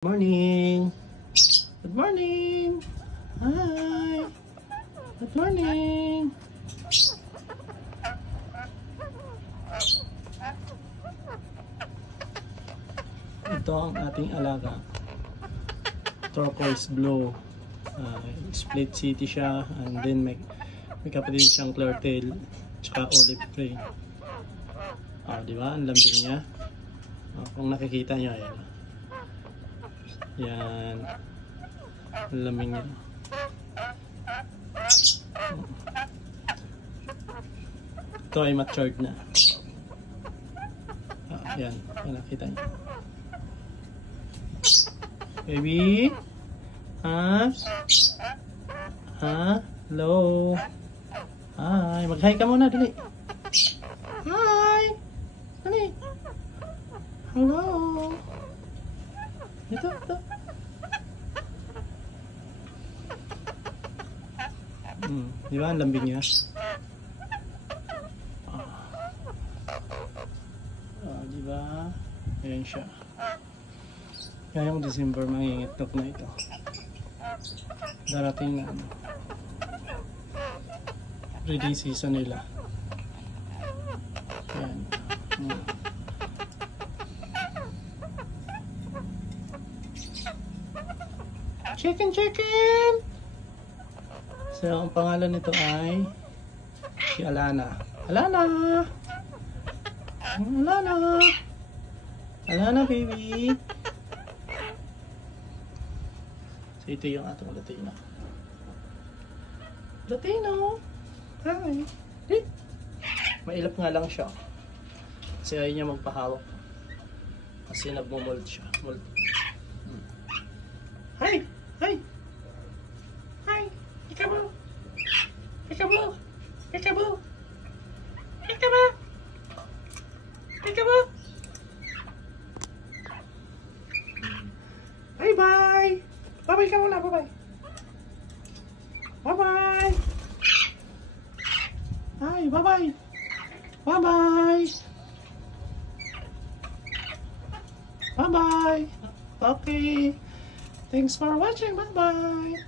Morning. Good morning. Hi. Good morning. Ito ang ating alaga. Turquoise blue. Split city siya, and then may kapatid siyang cleartail tsaka olive gray. Di ba? Ang lambing niya. Kung nakikita niyo, ayan. Yan. Ang lamig niya. Ito ay matured na. Yan. Yan nakita niyo. Baby? Hello? Hi. Mag-hi ka muna. Dali. Hi. Dali. Hello. Ito. Di ba ang lambing niya? Di ba? Ayan siya. Ngayong December mangingitlog na ito. Darating na breeding season nila. Ayan. Chicken! So, ang pangalan nito ay si Alana. Alana, baby. So, ito yung atong Latino. Hi. Mailap nga lang siya. Kasi ayaw niya magpahawak. Kasi nagmumold siya. Hi! Peekaboo! Bye! Bye-bye ka muna, bye-bye! Bye-bye! Hi, bye-bye! Bye-bye! Bye-bye! Okay! Thanks for watching, bye-bye!